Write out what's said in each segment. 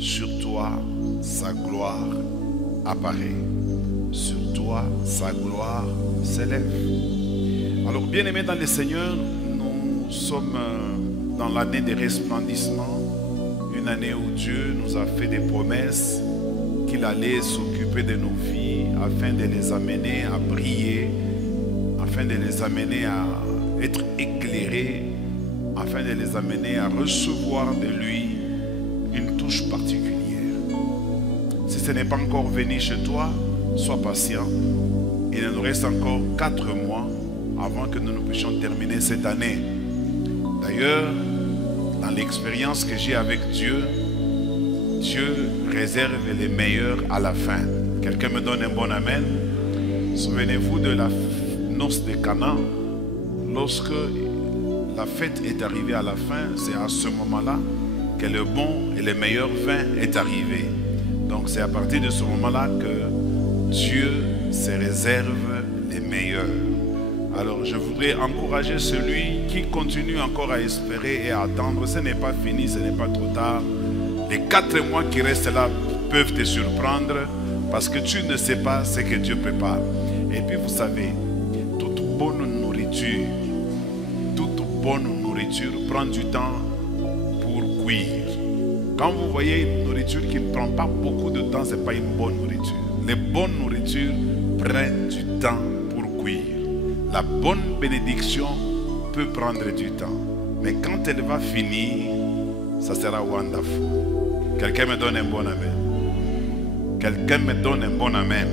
Sur toi, sa gloire apparaît. Sur toi, sa gloire s'élève. Alors, bien-aimés dans le Seigneur, nous sommes dans l'année des resplendissements. Une année où Dieu nous a fait des promesses qu'il allait s'occuper de nos vies afin de les amener à briller, afin de les amener à être éclairés, afin de les amener à recevoir de lui une touche particulière. Si ce n'est pas encore venu chez toi, sois patient. Il nous reste encore 4 mois avant que nous puissions terminer cette année. D'ailleurs, dans l'expérience que j'ai avec Dieu, Dieu réserve les meilleurs à la fin. Quelqu'un me donne un bon amen. Souvenez-vous de la noce de Cana. Lorsque la fête est arrivée à la fin, c'est à ce moment-là que le bon et le meilleur vin est arrivé. Donc c'est à partir de ce moment-là que Dieu se réserve les meilleurs. Alors je voudrais encourager celui qui continue encore à espérer et à attendre. Ce n'est pas fini, ce n'est pas trop tard. Les 4 mois qui restent là peuvent te surprendre parce que tu ne sais pas ce que Dieu prépare. Et puis vous savez, toute bonne nourriture prend du temps pour cuire. Quand vous voyez une nourriture qui ne prend pas beaucoup de temps, ce n'est pas une bonne nourriture. Les bonnes nourritures prennent du temps pour cuire. La bonne bénédiction peut prendre du temps. Mais quand elle va finir, ça sera wonderful. Quelqu'un me donne un bon amen. Quelqu'un me donne un bon amen.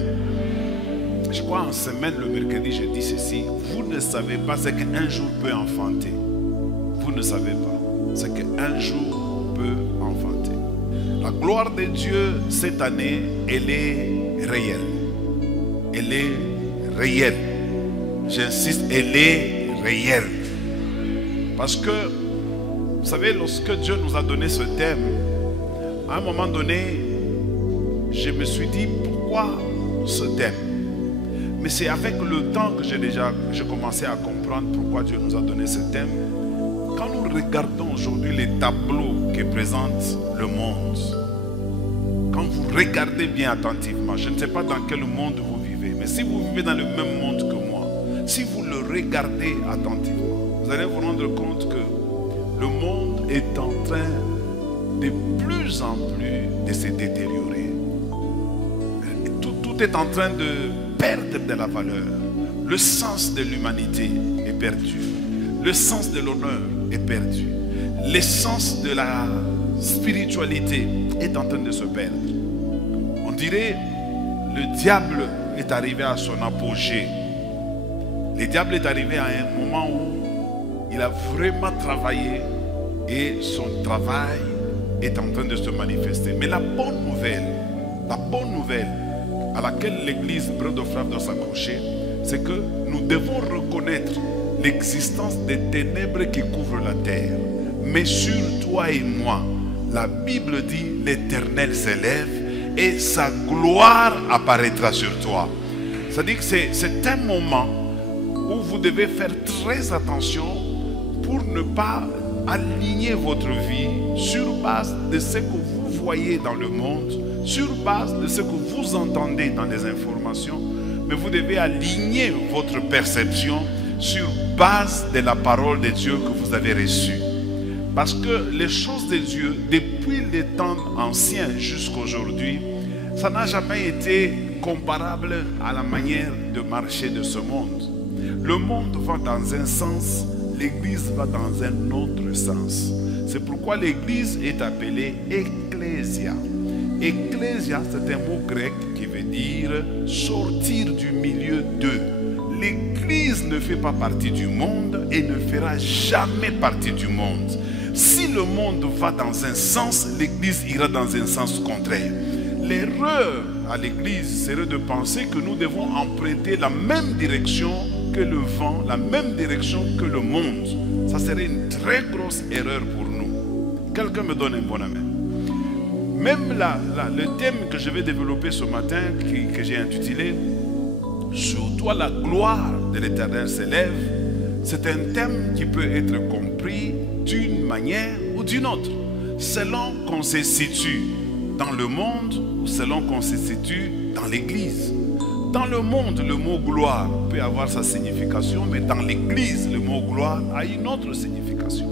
Je crois en semaine, le mercredi, je dis ceci. Vous ne savez pas ce qu'un jour peut enfanter. Vous ne savez pas ce qu'un jour peut enfanter. La gloire de Dieu cette année, elle est réelle. Elle est réelle. J'insiste, elle est réelle. Parce que, vous savez, lorsque Dieu nous a donné ce thème, à un moment donné, je me suis dit, pourquoi ce thème? Mais c'est avec le temps que j'ai commencé à comprendre pourquoi Dieu nous a donné ce thème. Quand nous regardons aujourd'hui les tableaux que présente le monde, quand vous regardez bien attentivement, je ne sais pas dans quel monde vous vivez, mais si vous vivez dans le même monde que moi, si vous le regardez attentivement, vous allez vous rendre compte que le monde est en train de plus en plus de se détériorer. Tout est en train de perdre de la valeur. Le sens de l'humanité est perdu. Le sens de l'honneur est perdu. L'essence de la spiritualité est en train de se perdre. On dirait le diable est arrivé à son apogée. Le diable est arrivé à un moment où il a vraiment travaillé et son travail est en train de se manifester. Mais la bonne nouvelle à laquelle l'église Brode de Frappe doit s'accrocher, c'est que nous devons reconnaître l'existence des ténèbres qui couvrent la terre. Mais sur toi et moi, la Bible dit l'Éternel s'élève et sa gloire apparaîtra sur toi. C'est-à-dire que c'est un moment où vous devez faire très attention pour ne pas aligner votre vie sur base de ce que vous voyez dans le monde, sur base de ce que vous entendez dans les informations, mais vous devez aligner votre perception sur base de la parole de Dieu que vous avez reçue. Parce que les choses de Dieu, depuis les temps anciens jusqu'à aujourd'hui, ça n'a jamais été comparable à la manière de marcher de ce monde. Le monde va dans un sens, l'église va dans un autre sens. C'est pourquoi l'église est appelée Ecclésia. Ecclésia, c'est un mot grec qui veut dire sortir du milieu d'eux. L'église ne fait pas partie du monde et ne fera jamais partie du monde. Si le monde va dans un sens, l'église ira dans un sens contraire. L'erreur à l'église serait de penser que nous devons emprunter la même direction que le vent, la même direction que le monde. Ça serait une très grosse erreur pour nous. Quelqu'un me donne un bon amen. Même le thème que je vais développer ce matin, que j'ai intitulé « Sur toi la gloire de l'Éternel s'élève », c'est un thème qui peut être compris d'une manière ou d'une autre, selon qu'on se situe dans le monde ou selon qu'on se situe dans l'église. Dans le monde, le mot gloire peut avoir sa signification, mais dans l'église, le mot gloire a une autre signification.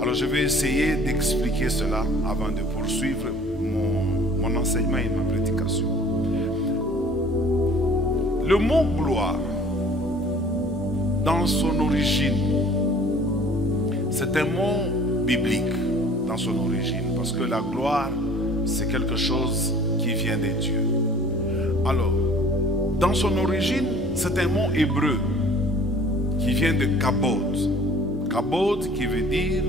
Alors je vais essayer d'expliquer cela avant de poursuivre mon enseignement et ma prédication. Le mot gloire, dans son origine, c'est un mot biblique dans son origine, parce que la gloire, c'est quelque chose qui vient de Dieu. Alors, dans son origine, c'est un mot hébreu qui vient de kabod. Kabod qui veut dire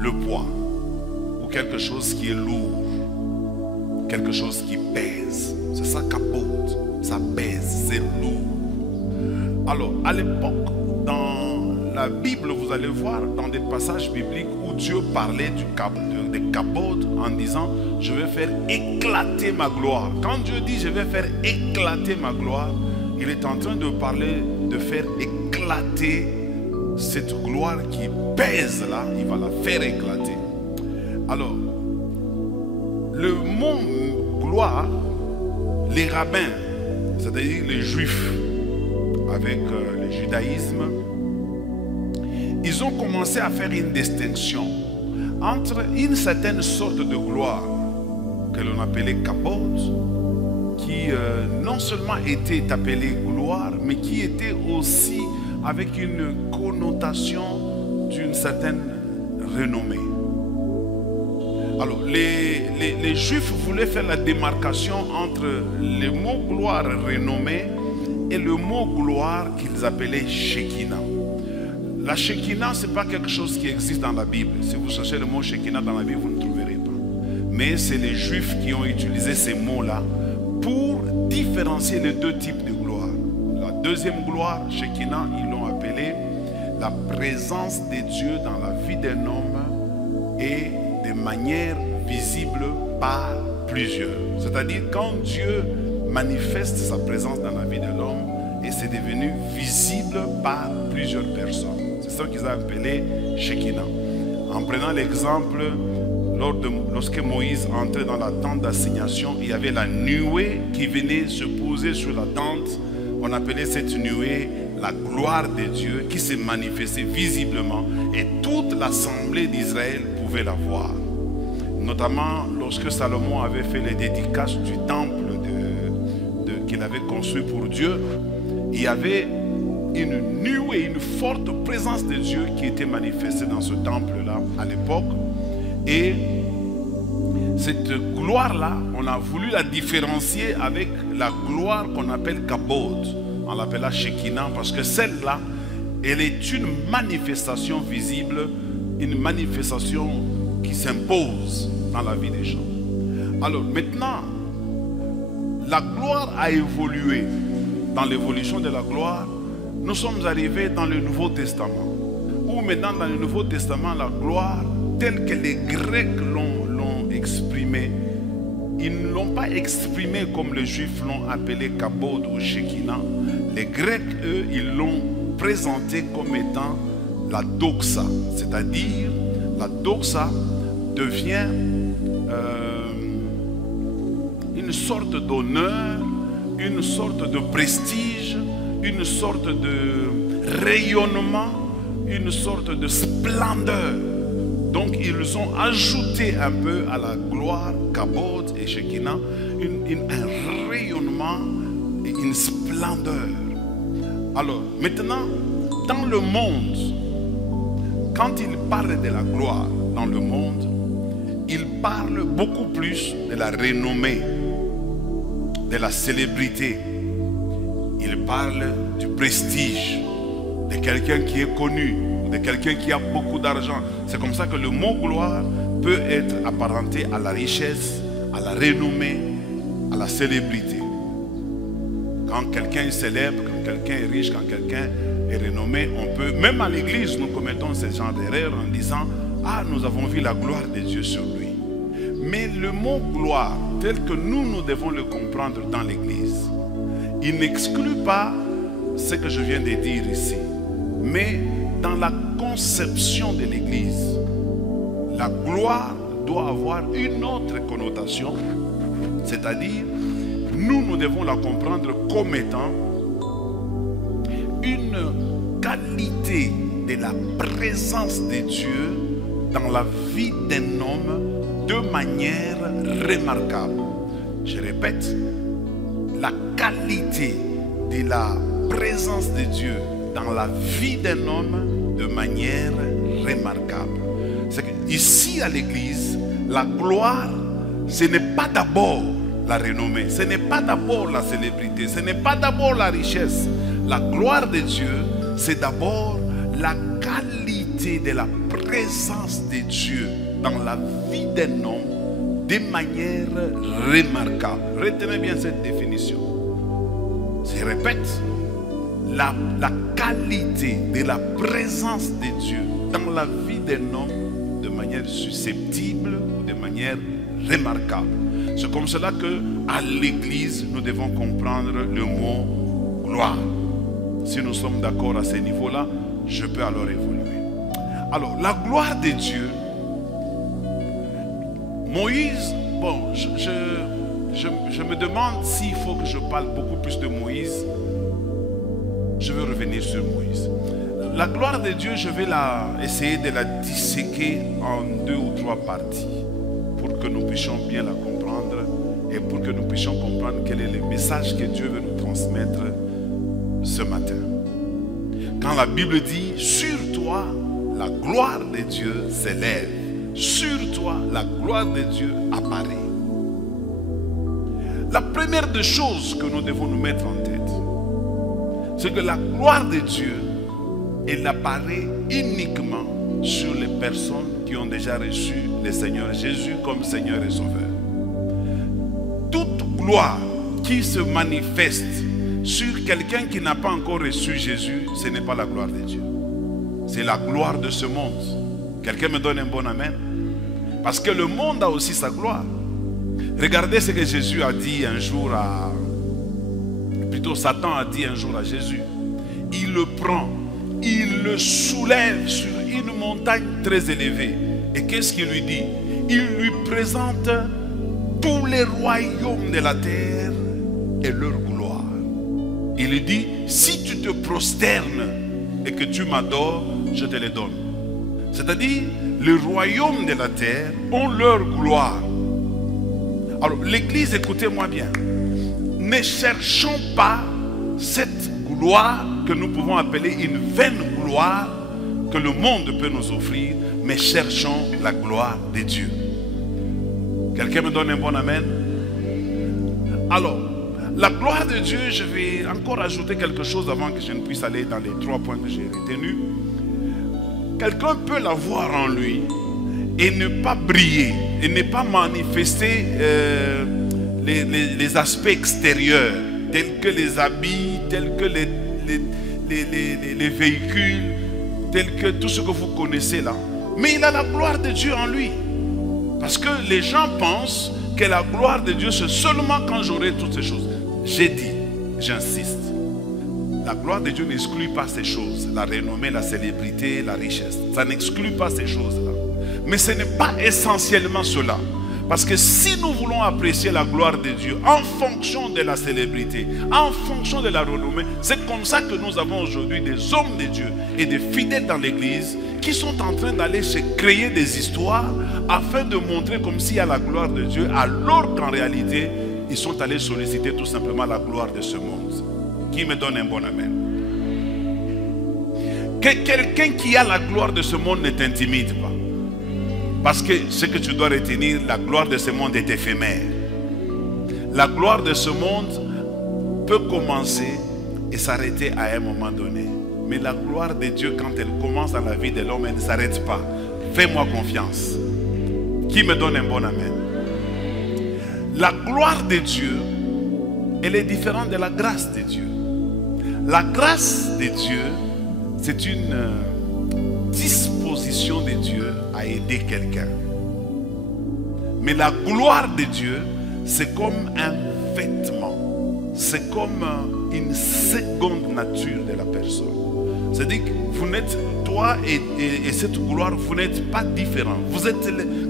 le poids, ou quelque chose qui est lourd, quelque chose qui pèse. C'est ça kabod, ça pèse, c'est lourd. Alors, à l'époque, dans la Bible, vous allez voir dans des passages bibliques où Dieu parlait de kabod en disant « Je vais faire éclater ma gloire ». Quand Dieu dit « Je vais faire éclater ma gloire », il est en train de parler de faire éclater cette gloire qui pèse là, il va la faire éclater. Alors, le mot gloire, les rabbins, c'est-à-dire les juifs, avec le judaïsme, ils ont commencé à faire une distinction entre une certaine sorte de gloire que l'on appelait kabod, qui non seulement était appelée gloire, mais qui était aussi avec une connotation d'une certaine renommée. Alors, les Juifs voulaient faire la démarcation entre le mot gloire renommée et le mot gloire qu'ils appelaient Shekinah. La Shekinah, ce n'est pas quelque chose qui existe dans la Bible. Si vous cherchez le mot Shekinah dans la Bible, vous ne trouverez pas. Mais c'est les Juifs qui ont utilisé ces mots-là pour différencier les deux types de gloire. La deuxième gloire, Shekinah, ils l'ont appelée la présence de Dieu dans la vie d'un homme et de manière visible par plusieurs. C'est-à-dire quand Dieu manifeste sa présence dans la vie de l'homme et c'est devenu visible par plusieurs personnes. C'est ça qu'ils ont appelé Shekinah. En prenant l'exemple, lorsque Moïse entrait dans la tente d'assignation, il y avait la nuée qui venait se poser sur la tente. On appelait cette nuée la gloire de Dieu qui se manifestait visiblement et toute l'assemblée d'Israël pouvait la voir. Notamment lorsque Salomon avait fait les dédicaces du temple qu'il avait construit pour Dieu, il y avait une nuée, une forte présence de Dieu qui était manifestée dans ce temple-là à l'époque. Et cette gloire-là, on a voulu la différencier avec la gloire qu'on appelle kabod. On l'appelle Shekinah parce que celle-là, elle est une manifestation visible, une manifestation qui s'impose dans la vie des gens. Alors maintenant, la gloire a évolué. Dans l'évolution de la gloire, nous sommes arrivés dans le Nouveau Testament. Où maintenant dans le Nouveau Testament, la gloire, telle que les Grecs l'ont exprimée, ils ne l'ont pas exprimée comme les Juifs l'ont appelé kabod ou Shekinah. Les Grecs, eux, ils l'ont présentée comme étant la doxa. C'est-à-dire, la doxa devient une sorte d'honneur, une sorte de prestige, une sorte de rayonnement, une sorte de splendeur. Donc ils ont ajouté un peu à la gloire kabod et Shekinah un rayonnement et une splendeur. Alors maintenant, dans le monde, quand il parle de la gloire dans le monde, il parle beaucoup plus de la renommée, de la célébrité. Il parle du prestige, de quelqu'un qui est connu, de quelqu'un qui a beaucoup d'argent. C'est comme ça que le mot gloire peut être apparenté à la richesse, à la renommée, à la célébrité. Quand quelqu'un est célèbre, quand quelqu'un est riche, quand quelqu'un est renommé, on peut, même à l'église, nous commettons ce genre d'erreur en disant « Ah, nous avons vu la gloire de Dieu sur lui ». Mais le mot gloire, tel que nous devons le comprendre dans l'église, il n'exclut pas ce que je viens de dire ici. Mais dans la conception de l'église, la gloire doit avoir une autre connotation, c'est-à-dire, nous devons la comprendre comme étant une qualité de la présence de Dieu dans la vie d'un homme de manière remarquable. Je répète, la qualité de la présence de Dieu dans la vie d'un homme de manière remarquable. C'est que ici à l'église, la gloire, ce n'est pas d'abord la renommée, ce n'est pas d'abord la célébrité, ce n'est pas d'abord la richesse. La gloire de Dieu, c'est d'abord la qualité de la présence de Dieu dans la vie d'un homme de manière remarquable. Retenez bien cette définition. Je répète, la qualité de la présence de Dieu dans la vie d'un homme de manière susceptible ou de manière remarquable. C'est comme cela qu'à l'église, nous devons comprendre le mot gloire. Si nous sommes d'accord à ce niveau-là, je peux alors évoluer. Alors, la gloire de Dieu, Moïse, bon, je me demande s'il faut que je parle beaucoup plus de Moïse. Je vais revenir sur Moïse. La gloire de Dieu, je vais essayer de la disséquer en 2 ou 3 parties pour que nous puissions bien la comprendre et pour que nous puissions comprendre quel est le message que Dieu veut nous transmettre ce matin. Quand la Bible dit « Sur toi, la gloire de Dieu s'élève. Sur toi, la gloire de Dieu apparaît. » La première des choses que nous devons nous mettre en tête, c'est que la gloire de Dieu, elle apparaît uniquement sur les personnes qui ont déjà reçu le Seigneur Jésus comme Seigneur et Sauveur. Toute gloire qui se manifeste sur quelqu'un qui n'a pas encore reçu Jésus, ce n'est pas la gloire de Dieu. C'est la gloire de ce monde. Quelqu'un me donne un bon amen? Parce que le monde a aussi sa gloire. Regardez ce que Jésus a dit un jour à... Plutôt Satan a dit un jour à Jésus. Il le prend, il le soulève sur une montagne très élevée. Et qu'est-ce qu'il lui dit? Il lui présente tous les royaumes de la terre et leur gloire. Il lui dit, si tu te prosternes et que tu m'adores, je te les donne. C'est-à-dire, les royaumes de la terre ont leur gloire. Alors, l'église, écoutez-moi bien. Ne cherchons pas cette gloire que nous pouvons appeler une vaine gloire que le monde peut nous offrir, mais cherchons la gloire de Dieu. Quelqu'un me donne un bon amen? Alors, la gloire de Dieu, je vais encore ajouter quelque chose avant que je ne puisse aller dans les 3 points que j'ai retenus. Quelqu'un peut la voir en lui et ne pas briller, et ne pas manifester les aspects extérieurs, tels que les habits, tels que les véhicules, tels que tout ce que vous connaissez là. Mais il a la gloire de Dieu en lui. Parce que les gens pensent que la gloire de Dieu, c'est seulement quand j'aurai toutes ces choses. J'ai dit, j'insiste, la gloire de Dieu n'exclut pas ces choses. La renommée, la célébrité, la richesse. Ça n'exclut pas ces choses-là. Mais ce n'est pas essentiellement cela. Parce que si nous voulons apprécier la gloire de Dieu en fonction de la célébrité, en fonction de la renommée, c'est comme ça que nous avons aujourd'hui des hommes de Dieu et des fidèles dans l'église qui sont en train d'aller se créer des histoires afin de montrer comme s'il y a la gloire de Dieu, alors qu'en réalité, ils sont allés solliciter tout simplement la gloire de ce monde. Qui me donne un bon amen? Que quelqu'un qui a la gloire de ce monde ne t'intimide pas. Parce que ce que tu dois retenir, la gloire de ce monde est éphémère. La gloire de ce monde peut commencer et s'arrêter à un moment donné. Mais la gloire de Dieu, quand elle commence dans la vie de l'homme, elle ne s'arrête pas. Fais-moi confiance. Qui me donne un bon amen? La gloire de Dieu, elle est différente de la grâce de Dieu. La grâce de Dieu, c'est une disposition de Dieu à aider quelqu'un. Mais la gloire de Dieu, c'est comme un vêtement. C'est comme une seconde nature de la personne. C'est-à-dire que vous n'êtes, toi et cette gloire, vous n'êtes pas différents. Vous êtes,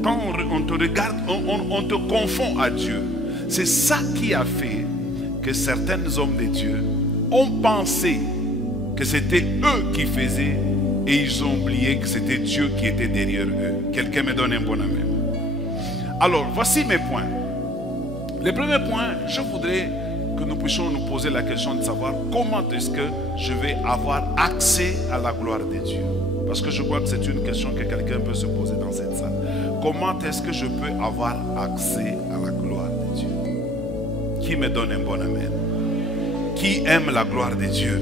quand on te regarde, on te confond à Dieu. C'est ça qui a fait que certains hommes de Dieu ont pensé que c'était eux qui faisaient et ils ont oublié que c'était Dieu qui était derrière eux. Quelqu'un me donne un bon amen. Alors, voici mes points. Le premier point, je voudrais que nous puissions nous poser la question de savoir comment est-ce que je vais avoir accès à la gloire de Dieu. Parce que je crois que c'est une question que quelqu'un peut se poser dans cette salle. Comment est-ce que je peux avoir accès à la gloire de Dieu? Qui me donne un bon amen? Qui aime la gloire de Dieu?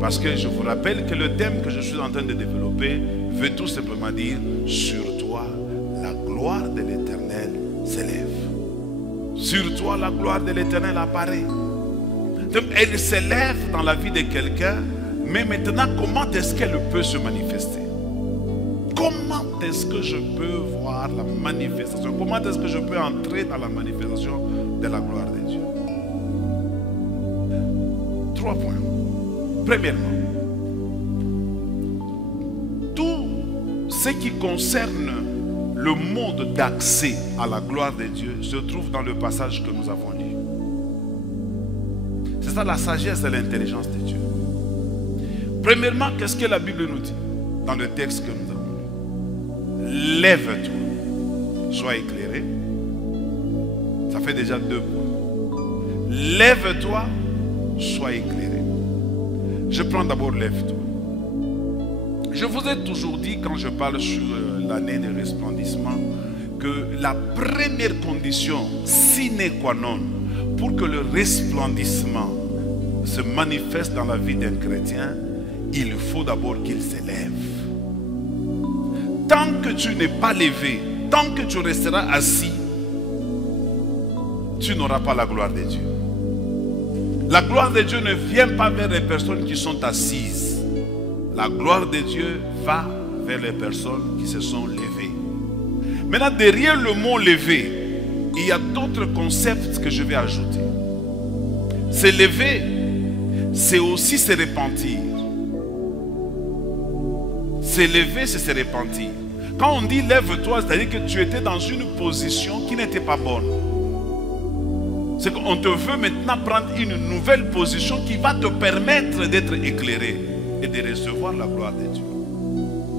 Parce que je vous rappelle que le thème que je suis en train de développer veut tout simplement dire: sur toi, la gloire de l'Éternel s'élève. Sur toi, la gloire de l'Éternel apparaît. Donc, elle s'élève dans la vie de quelqu'un, mais maintenant, comment est-ce qu'elle peut se manifester? Comment est-ce que je peux voir la manifestation? Comment est-ce que je peux entrer dans la manifestation de la gloire de Dieu? 3 points. Premièrement, tout ce qui concerne le mode d'accès à la gloire de Dieu se trouve dans le passage que nous avons lu. C'est ça la sagesse et l'intelligence de Dieu. Premièrement, qu'est-ce que la Bible nous dit dans le texte que nous avons lu? Lève-toi, sois éclairé. Ça fait déjà 2 points. Lève-toi, sois éclairé. Je prends d'abord lève-toi. Je vous ai toujours dit, quand je parle sur l'année de resplendissement, que la première condition sine qua non pour que le resplendissement se manifeste dans la vie d'un chrétien, il faut d'abord qu'il s'élève. Tant que tu n'es pas levé, tant que tu resteras assis, tu n'auras pas la gloire de Dieu. La gloire de Dieu ne vient pas vers les personnes qui sont assises. La gloire de Dieu va vers les personnes qui se sont levées. Maintenant, derrière le mot lever, il y a d'autres concepts que je vais ajouter. Se lever, c'est aussi se repentir. Se lever, c'est se repentir. Quand on dit lève-toi, c'est-à-dire que tu étais dans une position qui n'était pas bonne. C'est qu'on te veut maintenant prendre une nouvelle position qui va te permettre d'être éclairé et de recevoir la gloire de Dieu.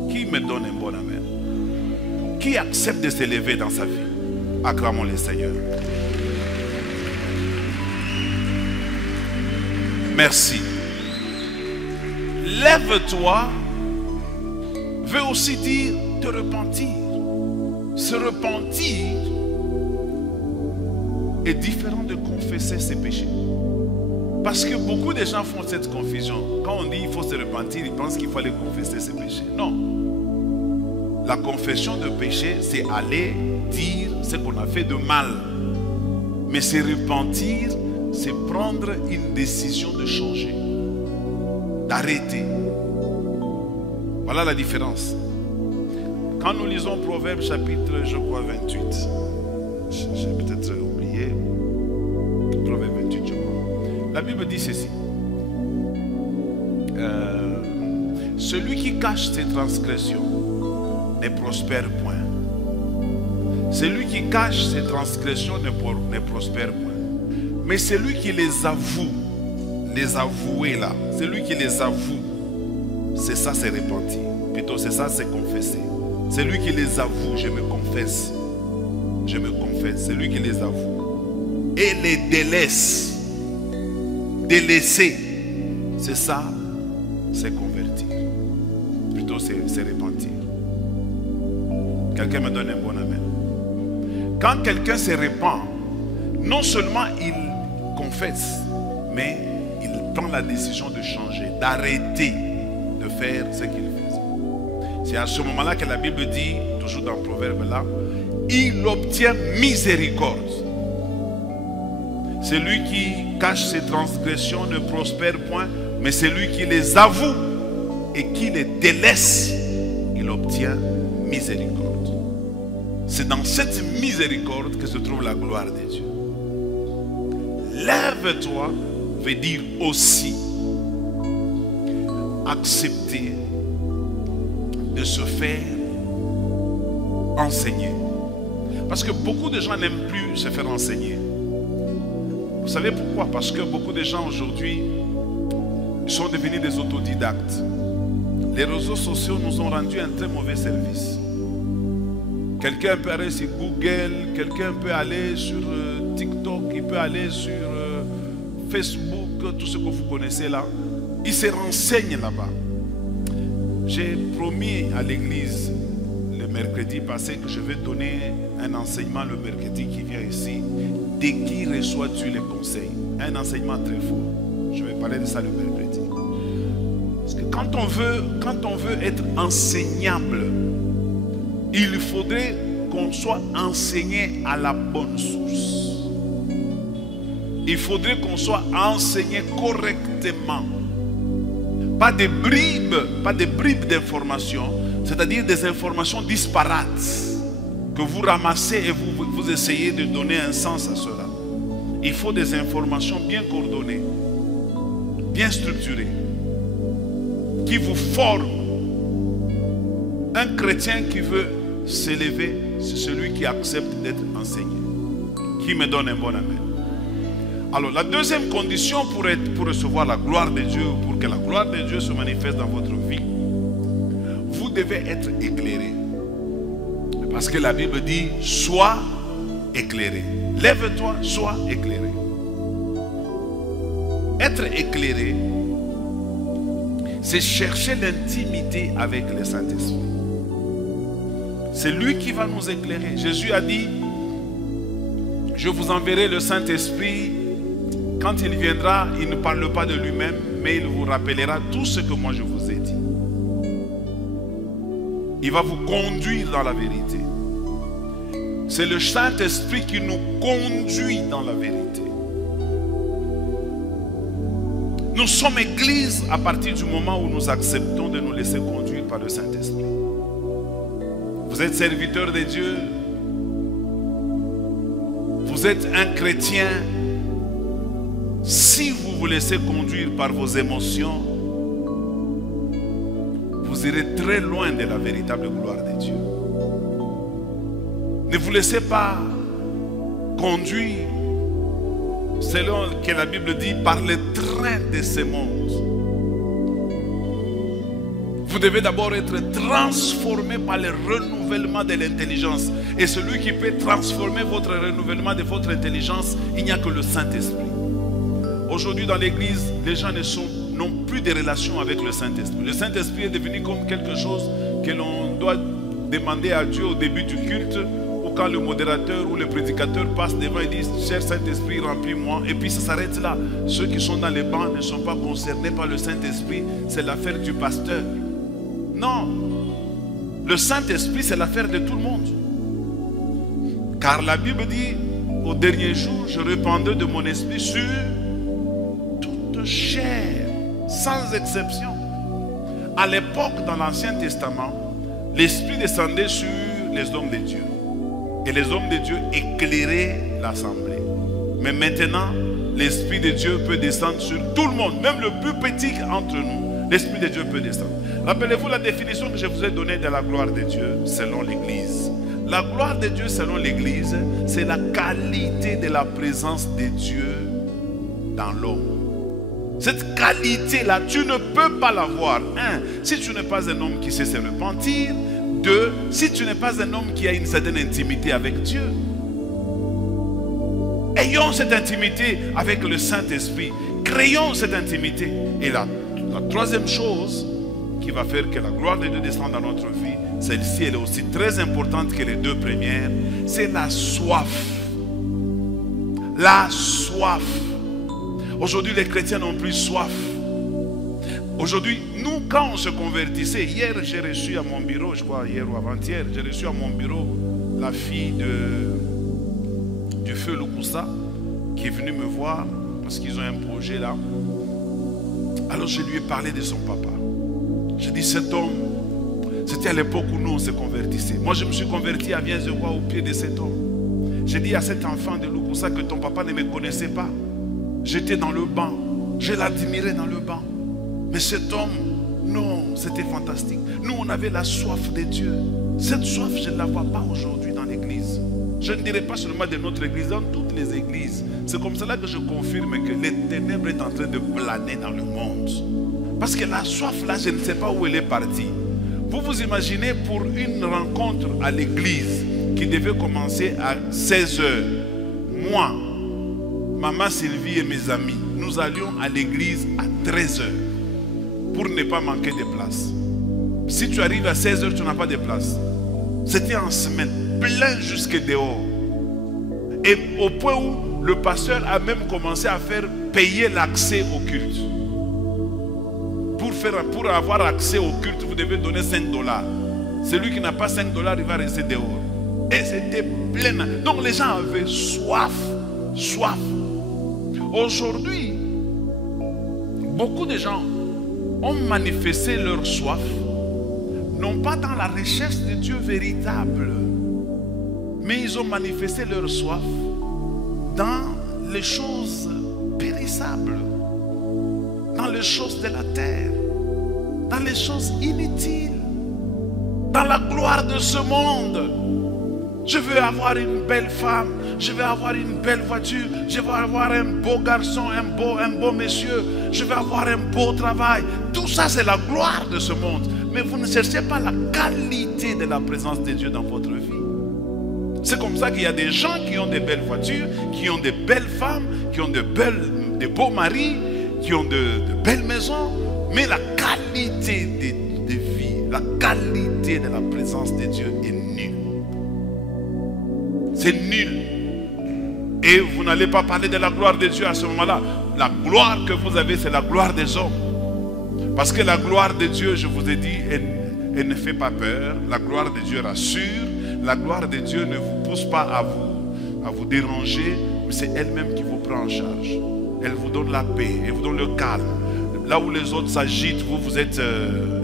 Qui me donne un bon amen? Qui accepte de s'élever dans sa vie? Acclamons le Seigneur. Merci. Lève-toi veut aussi dire te repentir. Se repentir est différent de confesser ses péchés. Parce que beaucoup de gens font cette confusion. Quand on dit il faut se repentir, ils pensent qu'il faut aller confesser ses péchés. Non. La confession de péché, c'est aller dire ce qu'on a fait de mal. Mais se repentir, c'est prendre une décision de changer, d'arrêter. Voilà la différence. Quand nous lisons Proverbes chapitre, je crois, 28, j'ai peut-être oublié, Proverbes 28, je crois. La Bible dit ceci. Celui qui cache ses transgressions ne prospère point. Celui qui cache ses transgressions ne prospère point. Mais celui qui les avoue, les avouer là, celui qui les avoue, c'est ça, c'est repentir. Plutôt, c'est ça, c'est confesser. Celui qui les avoue, je me confesse. Je me confesse. Celui qui les avoue et les délaisse. Délaisser, c'est ça, c'est convertir. Plutôt, c'est repentir. Quelqu'un me donne un bon amen. Quand quelqu'un se repent, non seulement il confesse, mais il prend la décision de changer, d'arrêter de faire ce qu'il faisait. C'est à ce moment-là que la Bible dit, toujours dans le proverbe là, il obtient miséricorde. Celui qui cache ses transgressions ne prospère point, mais celui qui les avoue et qui les délaisse, il obtient miséricorde. C'est dans cette miséricorde que se trouve la gloire de Dieu. Lève-toi veut dire aussi. accepter de se faire enseigner. Parce que beaucoup de gens n'aiment plus se faire enseigner. Vous savez pourquoi? Parce que beaucoup de gens aujourd'hui sont devenus des autodidactes. Les réseaux sociaux nous ont rendu un très mauvais service. Quelqu'un peut aller sur Google, quelqu'un peut aller sur TikTok, il peut aller sur Facebook, tout ce que vous connaissez là. Il se renseigne là-bas. J'ai promis à l'église le mercredi passé que je vais donner un enseignement le mercredi qui vient ici. De qui reçois-tu les conseils? Un enseignement très fort. Je vais parler de ça le mercredi. Parce que quand on veut être enseignable, il faudrait qu'on soit enseigné à la bonne source. Il faudrait qu'on soit enseigné correctement. Pas des bribes d'informations, c'est-à-dire des informations disparates que vous ramassez et vous essayez de donner un sens à cela. Il faut des informations bien coordonnées, bien structurées, qui vous forment. Un chrétien qui veut s'élever, c'est celui qui accepte d'être enseigné. Qui me donne un bon amen? Alors la deuxième condition pour recevoir la gloire de Dieu, pour que la gloire de Dieu se manifeste dans votre vie, vous devez être éclairé. Parce que la Bible dit, sois éclairé. Lève-toi, sois éclairé. Être éclairé, c'est chercher l'intimité avec le Saint-Esprit. C'est lui qui va nous éclairer. Jésus a dit, je vous enverrai le Saint-Esprit. Quand il viendra, il ne parle pas de lui-même, mais il vous rappellera tout ce que moi je vous ai dit. Il va vous conduire dans la vérité. C'est le Saint-Esprit qui nous conduit dans la vérité. Nous sommes église à partir du moment où nous acceptons de nous laisser conduire par le Saint-Esprit. Vous êtes serviteur de Dieu. Vous êtes un chrétien. Si vous vous laissez conduire par vos émotions, vous irez très loin de la véritable gloire de Dieu. Ne vous laissez pas conduire, selon que la Bible dit, par le train de ce monde. Vous devez d'abord être transformé par le renouvellement de l'intelligence. Et celui qui peut transformer votre renouvellement de votre intelligence, il n'y a que le Saint-Esprit. Aujourd'hui dans l'église, les gens n'ont plus de relation avec le Saint-Esprit. Le Saint-Esprit est devenu comme quelque chose que l'on doit demander à Dieu au début du culte, ou quand le modérateur ou le prédicateur passe devant et dit, cher Saint-Esprit, remplis-moi. Et puis ça s'arrête là. Ceux qui sont dans les bancs ne sont pas concernés par le Saint-Esprit. C'est l'affaire du pasteur. Non. Le Saint-Esprit, c'est l'affaire de tout le monde. Car la Bible dit, au dernier jour, je répandrai de mon esprit sur chair, sans exception. À l'époque, dans l'Ancien Testament, l'Esprit descendait sur les hommes de Dieu. Et les hommes de Dieu éclairaient l'assemblée. Mais maintenant, l'Esprit de Dieu peut descendre sur tout le monde, même le plus petit entre nous. L'Esprit de Dieu peut descendre. Rappelez-vous la définition que je vous ai donnée de la gloire de Dieu selon l'Église. La gloire de Dieu selon l'Église, c'est la qualité de la présence de Dieu dans l'homme. Cette qualité-là, tu ne peux pas l'avoir. Un, si tu n'es pas un homme qui sait se repentir. Deux, si tu n'es pas un homme qui a une certaine intimité avec Dieu. Ayons cette intimité avec le Saint-Esprit. Créons cette intimité. Et la troisième chose qui va faire que la gloire de Dieu descende dans notre vie, celle-ci, elle est aussi très importante que les deux premières, c'est la soif. La soif. Aujourd'hui, les chrétiens n'ont plus soif. Aujourd'hui, nous, quand on se convertissait, hier, j'ai reçu à mon bureau, je crois, hier ou avant-hier, j'ai reçu à mon bureau la fille du feu Lukusa, qui est venue me voir, parce qu'ils ont un projet là. Alors, je lui ai parlé de son papa. J'ai dit, cet homme, c'était à l'époque où nous, on se convertissait. Moi, je me suis converti à Viens-de-Roi au pied de cet homme. J'ai dit à cet enfant de Lukusa que ton papa ne me connaissait pas. J'étais dans le banc. Je l'admirais dans le banc. Mais cet homme Non, c'était fantastique. Nous, on avait la soif de Dieu. Cette soif, je ne la vois pas aujourd'hui dans l'église. Je ne dirais pas seulement de notre église, dans toutes les églises. C'est comme cela que je confirme que les ténèbres sont en train de planer dans le monde. Parce que la soif là, je ne sais pas où elle est partie. Vous vous imaginez pour une rencontre à l'église qui devait commencer à 16 h. Moi, Maman Sylvie et mes amis, nous allions à l'église à 13 h pour ne pas manquer de place. Si tu arrives à 16 h, tu n'as pas de place. C'était en semaine, plein jusque dehors. Et au point où le pasteur a même commencé à faire payer l'accès au culte. Pour avoir accès au culte, vous devez donner 5 $. Celui qui n'a pas 5 $, il va rester dehors. Et c'était plein. Donc les gens avaient soif. Soif. Aujourd'hui, beaucoup de gens ont manifesté leur soif, non pas dans la recherche de Dieu véritable, mais ils ont manifesté leur soif dans les choses périssables, dans les choses de la terre, dans les choses inutiles, dans la gloire de ce monde. Je veux avoir une belle femme, je veux avoir une belle voiture, je veux avoir un beau garçon, un beau monsieur, je veux avoir un beau travail. Tout ça, c'est la gloire de ce monde. Mais vous ne cherchez pas la qualité de la présence de Dieu dans votre vie. C'est comme ça qu'il y a des gens qui ont de belles voitures, qui ont de belles femmes, qui ont de beaux maris, qui ont de belles maisons. Mais la qualité de vie, la qualité de la présence de Dieu est nulle. C'est nul. Et vous n'allez pas parler de la gloire de Dieu à ce moment-là. La gloire que vous avez, c'est la gloire des hommes. Parce que la gloire de Dieu, je vous ai dit, elle ne fait pas peur. La gloire de Dieu rassure. La gloire de Dieu ne vous pousse pas à vous déranger, mais c'est elle-même qui vous prend en charge. Elle vous donne la paix, elle vous donne le calme. Là où les autres s'agitent, vous êtes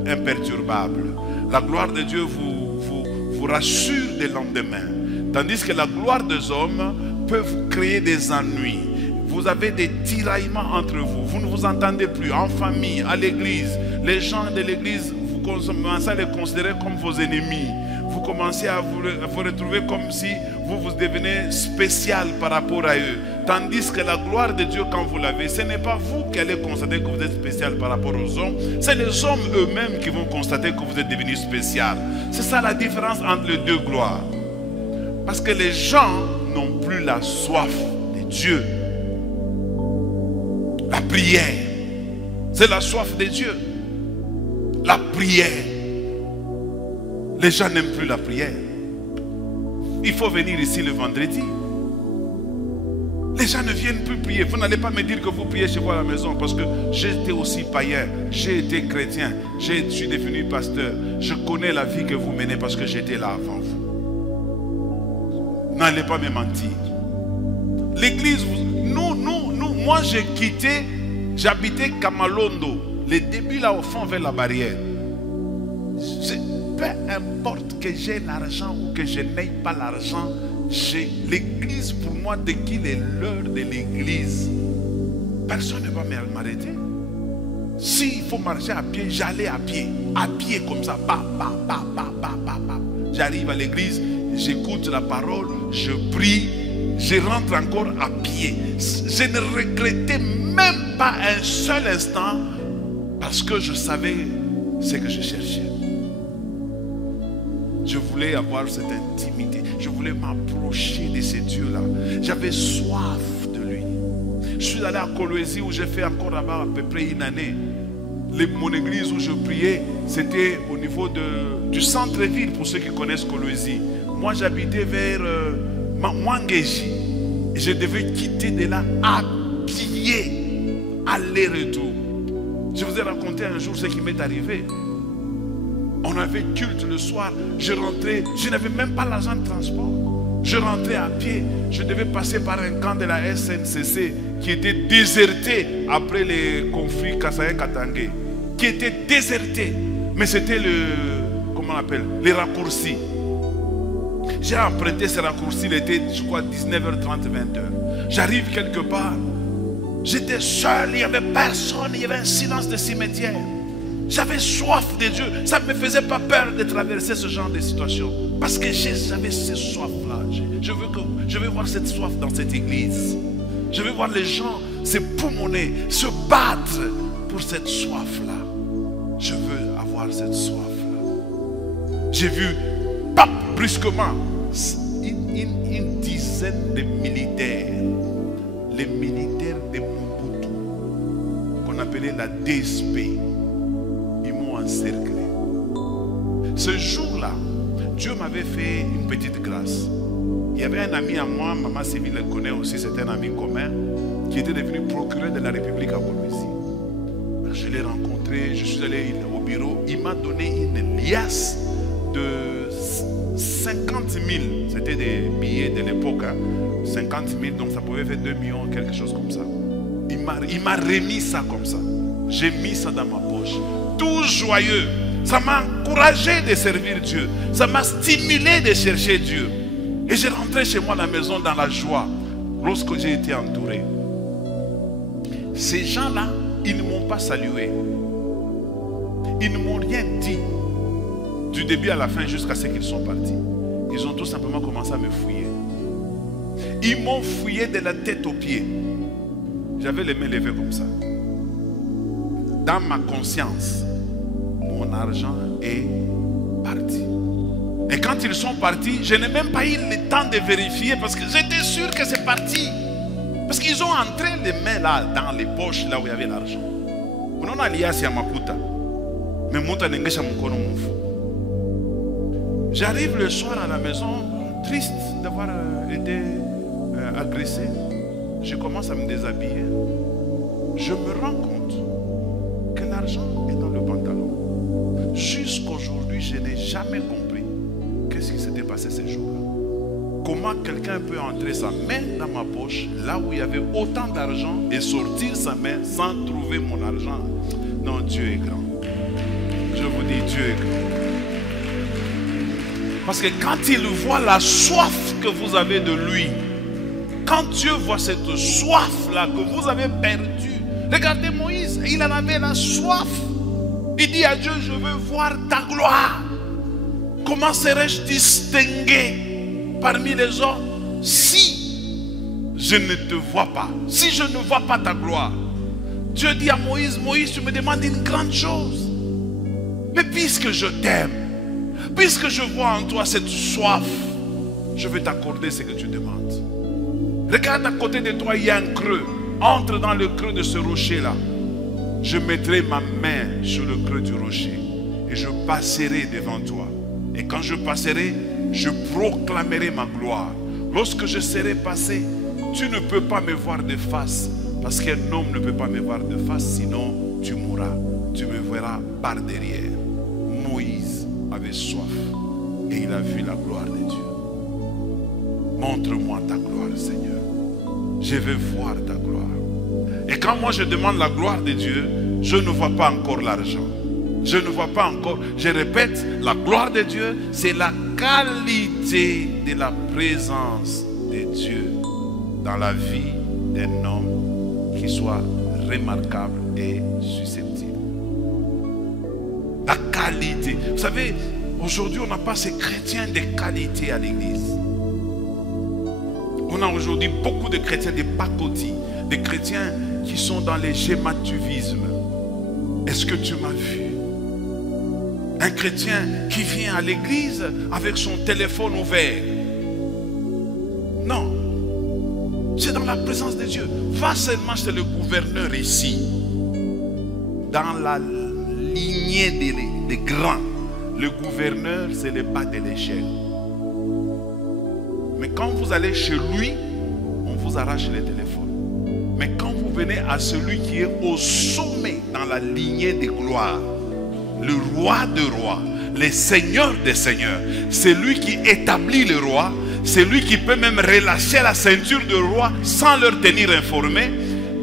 imperturbable. La gloire de Dieu vous rassure des lendemains. Tandis que la gloire des hommes peut vous créer des ennuis. Vous avez des tiraillements entre vous. Vous ne vous entendez plus en famille, à l'église. Les gens de l'église, vous commencez à les considérer comme vos ennemis. Vous commencez à vous retrouver comme si vous devenez spécial par rapport à eux. Tandis que la gloire de Dieu, quand vous l'avez, ce n'est pas vous qui allez constater que vous êtes spécial par rapport aux hommes. C'est les hommes eux-mêmes qui vont constater que vous êtes devenu spécial. C'est ça la différence entre les deux gloires. Parce que les gens n'ont plus la soif de Dieu. La prière, c'est la soif de Dieu. La prière. Les gens n'aiment plus la prière. Il faut venir ici le vendredi. Les gens ne viennent plus prier. Vous n'allez pas me dire que vous priez chez vous à la maison, parce que j'étais aussi païen, j'ai été chrétien, je suis devenu pasteur. Je connais la vie que vous menez parce que j'étais là avant vous. N'allez pas me mentir. L'église, moi j'ai quitté, j'habitais Kamalondo. Les débuts là au fond vers la barrière. Peu importe que j'ai l'argent ou que je n'aie pas l'argent, l'église pour moi, dès qu'il est l'heure de l'église, personne ne va m'arrêter. S'il faut marcher à pied, j'allais à pied comme ça. J'arrive à l'église, j'écoute la parole, je prie, je rentre encore à pied. Je ne regrettais même pas un seul instant parce que je savais ce que je cherchais. Je voulais avoir cette intimité. Je voulais m'approcher de ce Dieu-là. J'avais soif de lui. Je suis allé à Kolwezi où j'ai fait encore là-bas à peu près une année. Mon église où je priais, c'était au niveau du centre-ville pour ceux qui connaissent Kolwezi. Moi, j'habitais vers Mwangeji. Et je devais quitter de là à pied, aller-retour. Je vous ai raconté un jour ce qui m'est arrivé. On avait culte le soir. Je rentrais, je n'avais même pas l'argent de transport. Je rentrais à pied. Je devais passer par un camp de la SNCC qui était déserté après les conflits Kasaye-Katangé. Qui était déserté. Mais c'était comment on appelle, les raccourcis. J'ai emprunté ces raccourcis, il était, je crois, 19h30, 20h. J'arrive quelque part. J'étais seul, il n'y avait personne, il y avait un silence de cimetière. J'avais soif de Dieu. Ça ne me faisait pas peur de traverser ce genre de situation. Parce que j'avais cette soif-là. Je veux voir cette soif dans cette église. Je veux voir les gens se poumonner, se battre pour cette soif-là. Je veux avoir cette soif-là. J'ai vu, pap, brusquement, une dizaine de militaires. Les militaires de Mobutu, qu'on appelait la DSP. Ils m'ont encerclé. Ce jour-là, Dieu m'avait fait une petite grâce. Il y avait un ami à moi, Maman Sylvie le connaît aussi, c'est un ami commun, qui était devenu procureur de la République à Colombie. Je l'ai rencontré, je suis allé au bureau, il m'a donné une liasse de 50 000, c'était des billets de l'époque, hein. 50 000, donc ça pouvait faire 2 millions, quelque chose comme ça. Il m'a remis ça comme ça. J'ai mis ça dans ma poche. Tout joyeux. Ça m'a encouragé de servir Dieu. Ça m'a stimulé de chercher Dieu. Et j'ai rentré chez moi à la maison dans la joie lorsque j'ai été entouré. Ces gens-là, ils ne m'ont pas salué. Ils ne m'ont rien dit du début à la fin jusqu'à ce qu'ils sont partis. Ils ont tout simplement commencé à me fouiller. Ils m'ont fouillé de la tête aux pieds. J'avais les mains levées comme ça. Dans ma conscience, mon argent est parti. Et quand ils sont partis, je n'ai même pas eu le temps de vérifier parce que j'étais sûr que c'est parti. Parce qu'ils ont entré les mains là, dans les poches, là où il y avait l'argent. On a lié à Maputa. Mais j'arrive le soir à la maison, triste d'avoir été agressé. Je commence à me déshabiller. Je me rends compte que l'argent est dans le pantalon. Jusqu'aujourd'hui, je n'ai jamais compris qu'est-ce qui s'était passé ces jours-là. Comment quelqu'un peut entrer sa main dans ma poche, là où il y avait autant d'argent, et sortir sa main sans trouver mon argent. Non, Dieu est grand. Je vous dis, Dieu est grand. Parce que quand il voit la soif que vous avez de lui, quand Dieu voit cette soif-là que vous avez perdue, regardez Moïse, il en avait la soif. Il dit à Dieu, je veux voir ta gloire. Comment serais-je distingué parmi les hommes si je ne te vois pas, si je ne vois pas ta gloire? Dieu dit à Moïse, Moïse, tu me demandes une grande chose. Mais puisque je t'aime, puisque je vois en toi cette soif, je vais t'accorder ce que tu demandes. Regarde à côté de toi, il y a un creux. Entre dans le creux de ce rocher-là. Je mettrai ma main sur le creux du rocher et je passerai devant toi. Et quand je passerai, je proclamerai ma gloire. Lorsque je serai passé, tu ne peux pas me voir de face. Parce qu'un homme ne peut pas me voir de face, sinon tu mourras. Tu me verras par derrière. Moïse avait soif et il a vu la gloire de Dieu. Montre-moi ta gloire, Seigneur. Je veux voir ta gloire. Et quand moi je demande la gloire de Dieu, je ne vois pas encore l'argent. Je ne vois pas encore, je répète, la gloire de Dieu, c'est la qualité de la présence de Dieu dans la vie d'un homme qui soit remarquable et susceptible. La qualité. Vous savez, aujourd'hui on n'a pas ces chrétiens de qualité à l'église. On a aujourd'hui beaucoup de chrétiens de pacotille, des chrétiens qui sont dans les schémativismes. Est-ce que tu m'as vu? Un chrétien qui vient à l'église avec son téléphone ouvert. Non. C'est dans la présence de Dieu. Va seulement chez le gouverneur ici. Dans la lignée des grands. Le gouverneur, c'est le bas de l'échelle. Mais quand vous allez chez lui, on vous arrache les téléphones. Mais quand vous venez à celui qui est au sommet dans la lignée des gloires, le roi de rois, le seigneur des seigneurs, c'est lui qui établit le roi, c'est lui qui peut même relâcher la ceinture de roi sans leur tenir informés.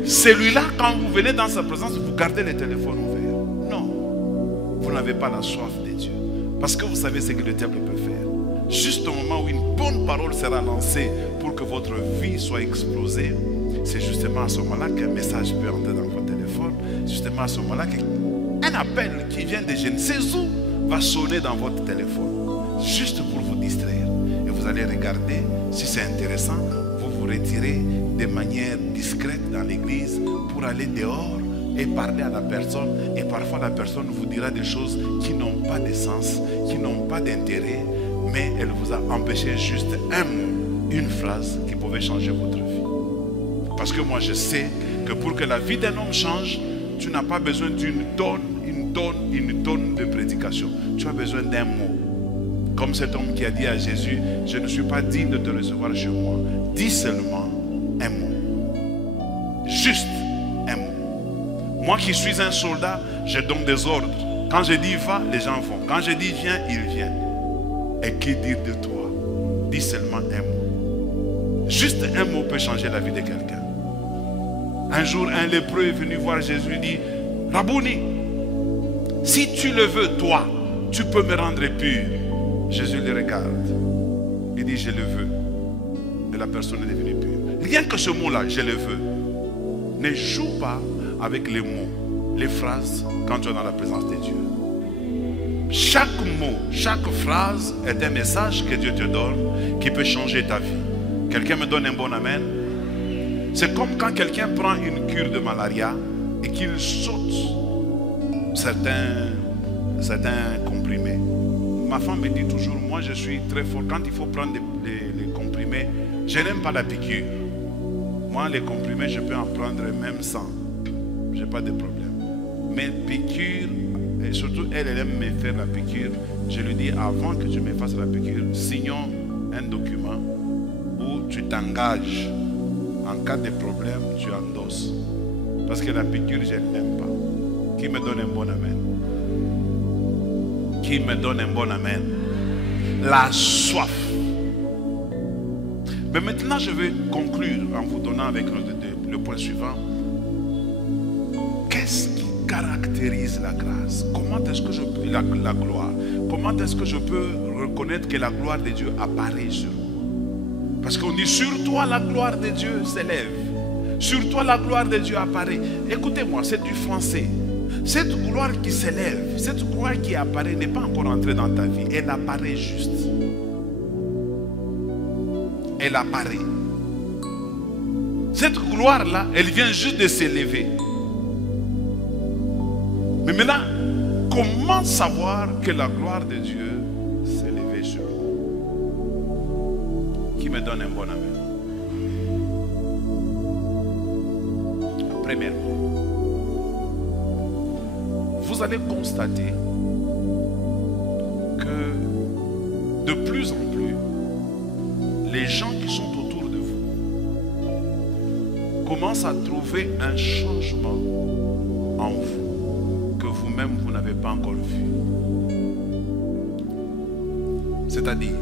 Celui-là, quand vous venez dans sa présence, vous gardez les téléphones ouverts. Non, vous n'avez pas la soif de Dieu. Parce que vous savez ce que le diable peut faire. Juste au moment où une bonne parole sera lancée pour que votre vie soit explosée, c'est justement à ce moment-là qu'un message peut entrer dans votre téléphone. Justement à ce moment-là que Un appel qui vient de je ne sais où va sonner dans votre téléphone, juste pour vous distraire. Et vous allez regarder, si c'est intéressant, vous vous retirez de manière discrète dans l'église pour aller dehors et parler à la personne. Et parfois la personne vous dira des choses qui n'ont pas de sens, qui n'ont pas d'intérêt, mais elle vous a empêché juste un mot, une phrase qui pouvait changer votre vie. Parce que moi je sais que pour que la vie d'un homme change, tu n'as pas besoin d'une tonne de prédication. Tu as besoin d'un mot. Comme cet homme qui a dit à Jésus, je ne suis pas digne de te recevoir chez moi. Dis seulement un mot. Juste un mot. Moi qui suis un soldat, je donne des ordres. Quand je dis va, les gens vont. Quand je dis viens, ils viennent. Et que dire de toi? Dis seulement un mot. Juste un mot peut changer la vie de quelqu'un. Un jour, un lépreux est venu voir Jésus et dit, Rabouni, si tu le veux, toi, tu peux me rendre pur. Jésus le regarde. Il dit, je le veux. Et la personne est devenue pure. Rien que ce mot-là, je le veux. Ne joue pas avec les mots, les phrases, quand tu es dans la présence de Dieu. Chaque mot, chaque phrase est un message que Dieu te donne qui peut changer ta vie. Quelqu'un me donne un bon amen? C'est comme quand quelqu'un prend une cure de malaria et qu'il saute certains comprimés. Ma femme me dit toujours, moi je suis très fort. Quand il faut prendre les comprimés, je n'aime pas la piqûre. Moi les comprimés, je peux en prendre même sans. Je n'ai pas de problème. Mais piqûre, et surtout elle aime me faire la piqûre. Je lui dis, avant que tu me fasses la piqûre, signons un document où tu t'engages. En cas de problème, tu endosses. Parce que la piqûre, je ne l'aime pas. Qui me donne un bon amen? Qui me donne un bon amen? La soif. Mais maintenant, je vais conclure en vous donnant avec le point suivant. Qu'est-ce qui caractérise la grâce? Comment est-ce que je peux, la gloire? Comment est-ce que je peux reconnaître que la gloire de Dieu apparaît sur moi? Parce qu'on dit, sur toi la gloire de Dieu s'élève. Sur toi la gloire de Dieu apparaît. Écoutez-moi, c'est du français. Cette gloire qui s'élève, cette gloire qui apparaît n'est pas encore entrée dans ta vie. Elle apparaît juste. Elle apparaît. Cette gloire-là, elle vient juste de s'élever. Mais maintenant, comment savoir que la gloire de Dieu s'est élevée sur nous? Qui me donne un bon amen? Premièrement, vous allez constater que de plus en plus, les gens qui sont autour de vous commencent à trouver un changement en vous que vous-même vous n'avez pas encore vu. C'est-à-dire,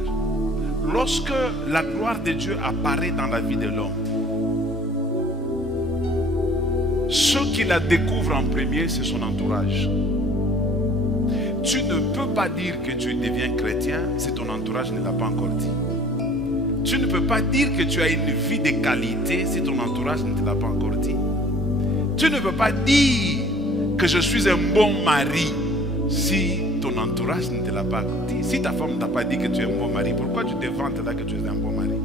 lorsque la gloire de Dieu apparaît dans la vie de l'homme, ceux qui la découvrent en premier, c'est son entourage. Tu ne peux pas dire que tu deviens chrétien si ton entourage ne l'a pas encore dit. Tu ne peux pas dire que tu as une vie de qualité si ton entourage ne te l'a pas encore dit. Tu ne peux pas dire que je suis un bon mari si ton entourage ne te l'a pas dit. Si ta femme ne t'a pas dit que tu es un bon mari, pourquoi tu te vantes là que tu es un bon mari?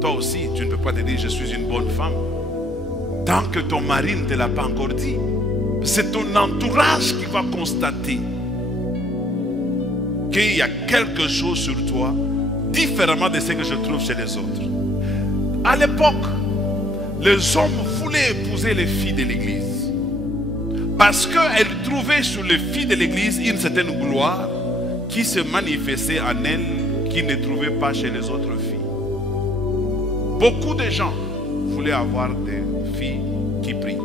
Toi aussi, tu ne peux pas te dire je suis une bonne femme tant que ton mari ne te l'a pas encore dit. C'est ton entourage qui va constater qu'il y a quelque chose sur toi différemment de ce que je trouve chez les autres. À l'époque, les hommes voulaient épouser les filles de l'église parce qu'elles trouvaient sur les filles de l'église une certaine gloire qui se manifestait en elles, qui ne trouvaient pas chez les autres filles. Beaucoup de gens voulaient avoir des filles qui prient.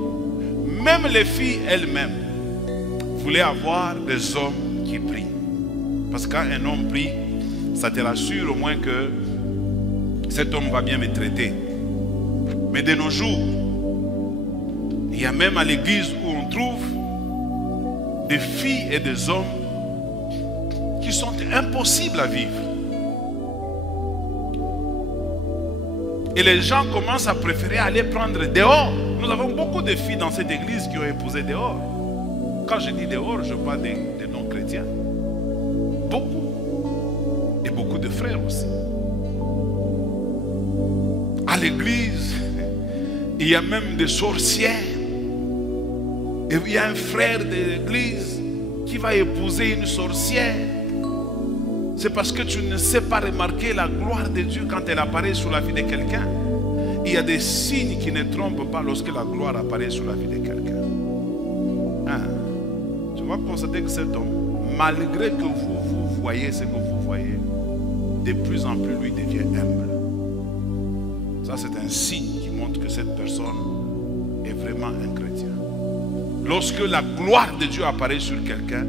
Même les filles elles-mêmes voulaient avoir des hommes qui prient. Parce que quand un homme prie, ça te rassure au moins que cet homme va bien me traiter. Mais de nos jours, il y a même à l'église où on trouve des filles et des hommes qui sont impossibles à vivre. Et les gens commencent à préférer aller prendre dehors. Nous avons beaucoup de filles dans cette église qui ont épousé dehors. Quand je dis dehors, je parle des non-chrétiens. Beaucoup. Et beaucoup de frères aussi. À l'église, il y a même des sorcières. Et il y a un frère de l'église qui va épouser une sorcière. C'est parce que tu ne sais pas remarquer la gloire de Dieu quand elle apparaît sur la vie de quelqu'un. Il y a des signes qui ne trompent pas lorsque la gloire apparaît sur la vie de quelqu'un. Hein? Tu vas constater que cet homme, malgré que vous voyez ce que vous voyez, de plus en plus lui devient humble. Ça, c'est un signe qui montre que cette personne est vraiment un chrétien. Lorsque la gloire de Dieu apparaît sur quelqu'un,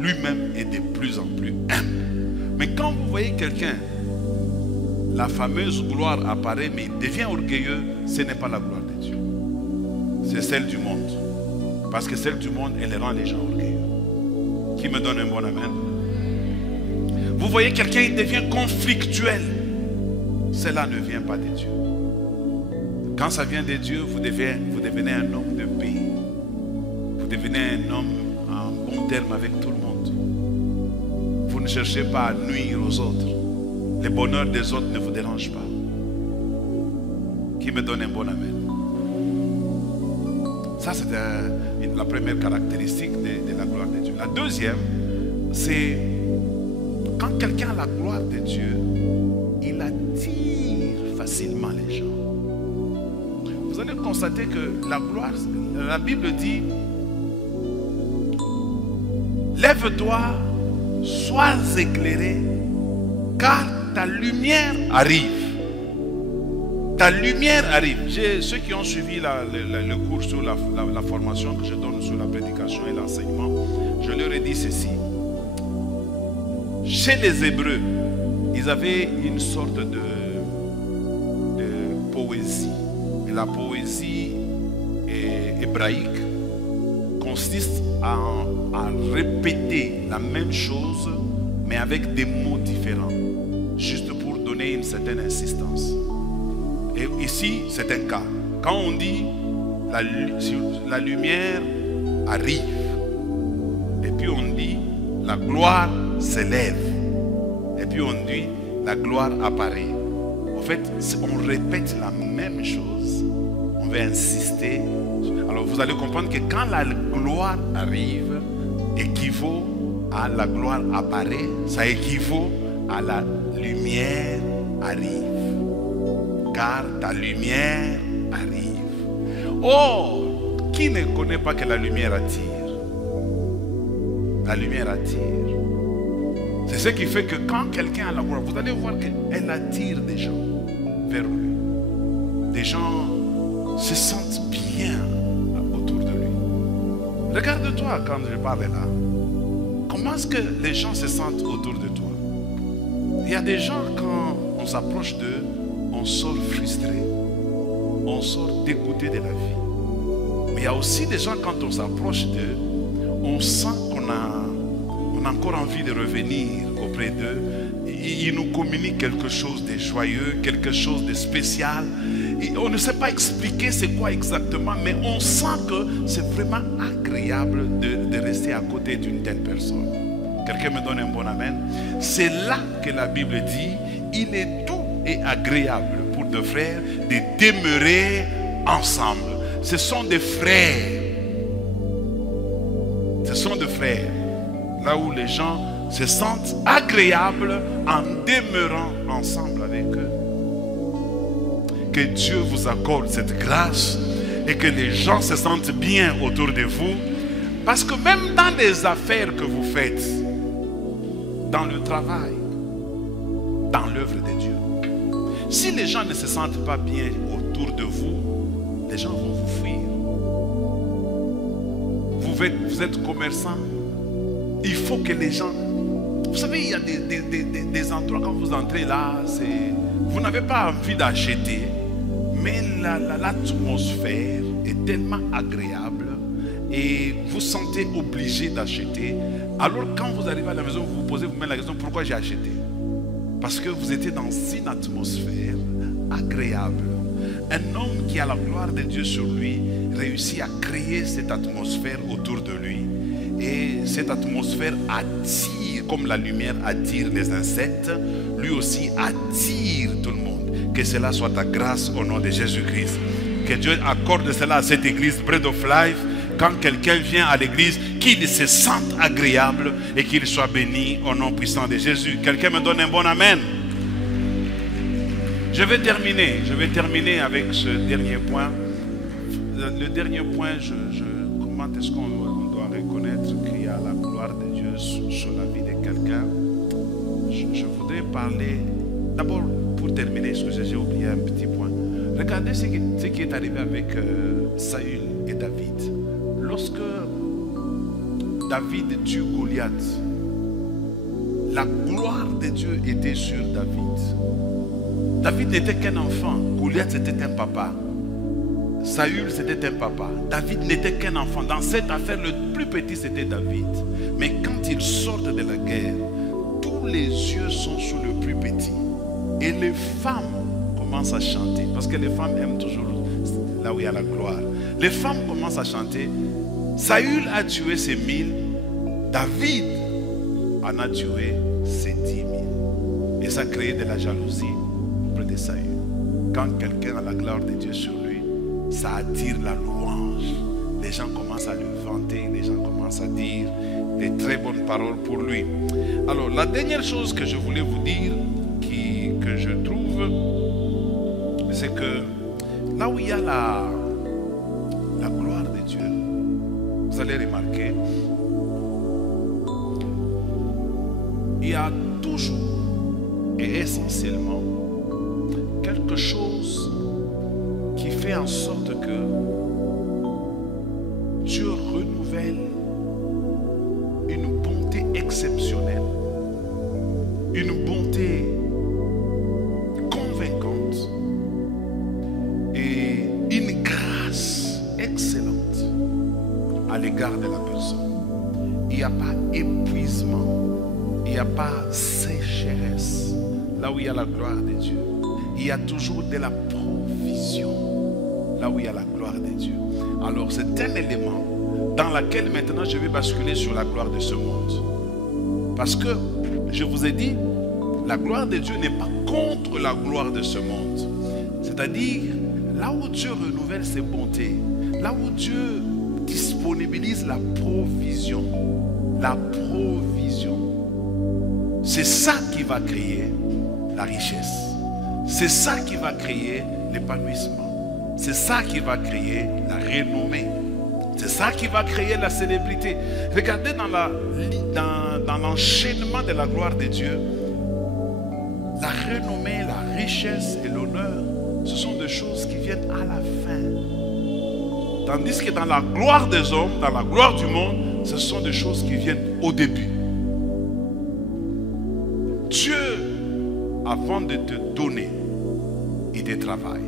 lui-même est de plus en plus humble. Mais quand vous voyez quelqu'un, la fameuse gloire apparaît, mais il devient orgueilleux, ce n'est pas la gloire de Dieu. C'est celle du monde. Parce que celle du monde, elle rend les gens orgueilleux. Qui me donne un bon amen? Vous voyez quelqu'un, il devient conflictuel. Cela ne vient pas de Dieu. Quand ça vient de Dieu, vous devenez un homme de paix. Vous devenez un homme en bon terme avec tout le monde. Vous ne cherchez pas à nuire aux autres. Le bonheur des autres ne vous dérange pas. Qui me donne un bon amen? Ça, c'est la première caractéristique de la gloire de Dieu. La deuxième, c'est quand quelqu'un a la gloire de Dieu, il attire facilement les gens. Vous allez constater que la gloire, la Bible dit, lève-toi, sois éclairé, car ta lumière arrive. Ta lumière arrive. Ceux qui ont suivi le cours sur la formation que je donne sur la prédication et l'enseignement, je leur ai dit ceci. Chez les Hébreux, ils avaient une sorte de poésie. Et la poésie hébraïque consiste à répéter la même chose, mais avec des mots différents, juste pour donner une certaine insistance. Et ici, c'est un cas. Quand on dit la lumière arrive, et puis on dit la gloire s'élève, et puis on dit la gloire apparaît. En fait, on répète la même chose. On va insister. Alors vous allez comprendre que quand la gloire arrive, équivaut à la gloire apparaît, ça équivaut à la lumière arrive. Car ta lumière arrive. Oh, qui ne connaît pas que la lumière attire? La lumière attire. C'est ce qui fait que quand quelqu'un a la gloire, vous allez voir qu'elle attire des gens vers lui. Des gens se sentent bien autour de lui. Regarde-toi quand je parle là. Comment est-ce que les gens se sentent autour de toi? Il y a des gens, quand on s'approche d'eux, on sort frustré, on sort dégoûté de la vie. Mais il y a aussi des gens, quand on s'approche d'eux, on sent qu'on a encore envie de revenir auprès d'eux. Ils nous communiquent quelque chose de joyeux, quelque chose de spécial. Et on ne sait pas expliquer c'est quoi exactement, mais on sent que c'est vraiment agréable de rester à côté d'une telle personne. Quelqu'un me donne un bon amen? C'est là que la Bible dit, il est doux et agréable pour deux frères de demeurer ensemble. Ce sont des frères. Ce sont des frères. Là où les gens se sentent agréables en demeurant ensemble avec eux. Que Dieu vous accorde cette grâce et que les gens se sentent bien autour de vous. Parce que même dans les affaires que vous faites, dans le travail, dans l'œuvre de Dieu, si les gens ne se sentent pas bien autour de vous, les gens vont vous fuir. Vous êtes commerçant. Il faut que les gens... Vous savez, il y a des endroits, quand vous entrez là, vous n'avez pas envie d'acheter, mais l'atmosphère est tellement agréable et vous sentez obligé d'acheter. Alors quand vous arrivez à la maison, vous vous posez vous-même la question, pourquoi j'ai acheté? Parce que vous étiez dans une atmosphère agréable. Un homme qui a la gloire de Dieu sur lui réussit à créer cette atmosphère autour de lui. Et cette atmosphère attire, comme la lumière attire les insectes, lui aussi attire tout le monde. Que cela soit ta grâce au nom de Jésus-Christ. Que Dieu accorde cela à cette église Bread of Life. Quand quelqu'un vient à l'église, qu'il se sente agréable et qu'il soit béni au nom puissant de Jésus. Quelqu'un me donne un bon amen. Je vais terminer avec ce dernier point. Le dernier point, comment est-ce qu'on doit reconnaître qu'il y a la gloire de Dieu sur la vie de quelqu'un? Je voudrais parler, d'abord pour terminer, excusez, j'ai oublié un petit point. Regardez ce qui est arrivé avec Saül et David. Lorsque David tue Goliath, la gloire de Dieu était sur David. David n'était qu'un enfant, Goliath c'était un papa. Saül c'était un papa. David n'était qu'un enfant. Dans cette affaire, le plus petit c'était David. Mais quand ils sortent de la guerre, tous les yeux sont sur le plus petit. Et les femmes commencent à chanter. Parce que les femmes aiment toujours là où il y a la gloire. Les femmes commencent à chanter. Saül a tué ses 1000. David en a tué ses 10 000. Et ça a créé de la jalousie auprès de Saül. Quand quelqu'un a la gloire de Dieu sur lui, ça attire la louange. Les gens commencent à le vanter, les gens commencent à dire des très bonnes paroles pour lui. Alors, la dernière chose que je voulais vous dire, que je trouve, c'est que là où il y a la gloire de Dieu, vous allez remarquer, il y a toujours et essentiellement quelque chose qui fait en sorte que Dieu renouvelle une bonté exceptionnelle, une bonté convaincante et une grâce excellente à l'égard de la personne. Il n'y a pas épuisement, il n'y a pas sécheresse là où il y a la gloire de Dieu. Il y a toujours de la provision là où il y a la gloire de Dieu. Alors c'est un élément dans lequel maintenant je vais basculer sur la gloire de ce monde. Parce que je vous ai dit, la gloire de Dieu n'est pas contre la gloire de ce monde. C'est-à-dire, là où Dieu renouvelle ses bontés, là où Dieu disponibilise la provision, c'est ça qui va créer la richesse. C'est ça qui va créer l'épanouissement. C'est ça qui va créer la renommée. C'est ça qui va créer la célébrité. Regardez dans l'enchaînement de la gloire de Dieu, la renommée, la richesse et l'honneur, ce sont des choses qui viennent à la fin. Tandis que dans la gloire des hommes, dans la gloire du monde, ce sont des choses qui viennent au début. Dieu, avant de te donner, il te travaille.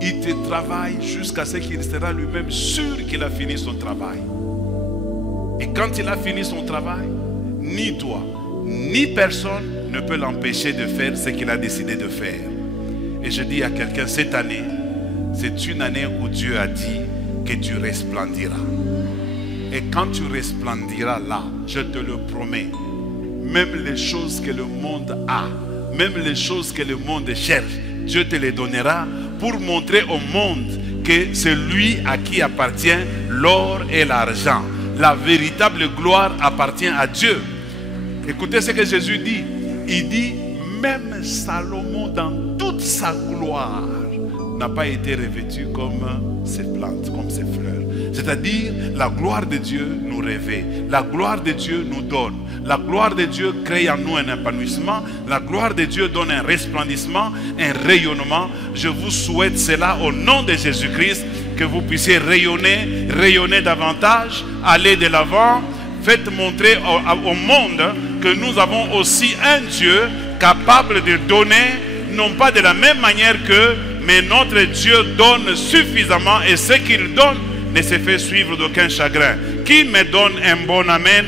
Il te travaille jusqu'à ce qu'il sera lui-même sûr qu'il a fini son travail. Et quand il a fini son travail, ni toi, ni personne ne peut l'empêcher de faire ce qu'il a décidé de faire. Et je dis à quelqu'un, cette année, c'est une année où Dieu a dit que tu resplendiras. Et quand tu resplendiras là, je te le promets, même les choses que le monde a, même les choses que le monde cherche, Dieu te les donnera pour montrer au monde que c'est lui à qui appartient l'or et l'argent. La véritable gloire appartient à Dieu. Écoutez ce que Jésus dit. Il dit, même Salomon dans toute sa gloire n'a pas été revêtu comme ces plantes, comme ces fleurs. C'est-à-dire, la gloire de Dieu nous révèle. La gloire de Dieu nous donne. La gloire de Dieu crée en nous un épanouissement. La gloire de Dieu donne un resplendissement, un rayonnement. Je vous souhaite cela au nom de Jésus-Christ, que vous puissiez rayonner davantage, aller de l'avant. Faites montrer au monde que nous avons aussi un Dieu capable de donner, non pas de la même manière que, mais notre Dieu donne suffisamment et ce qu'il donne ne se fait suivre d'aucun chagrin. Qui me donne un bon amen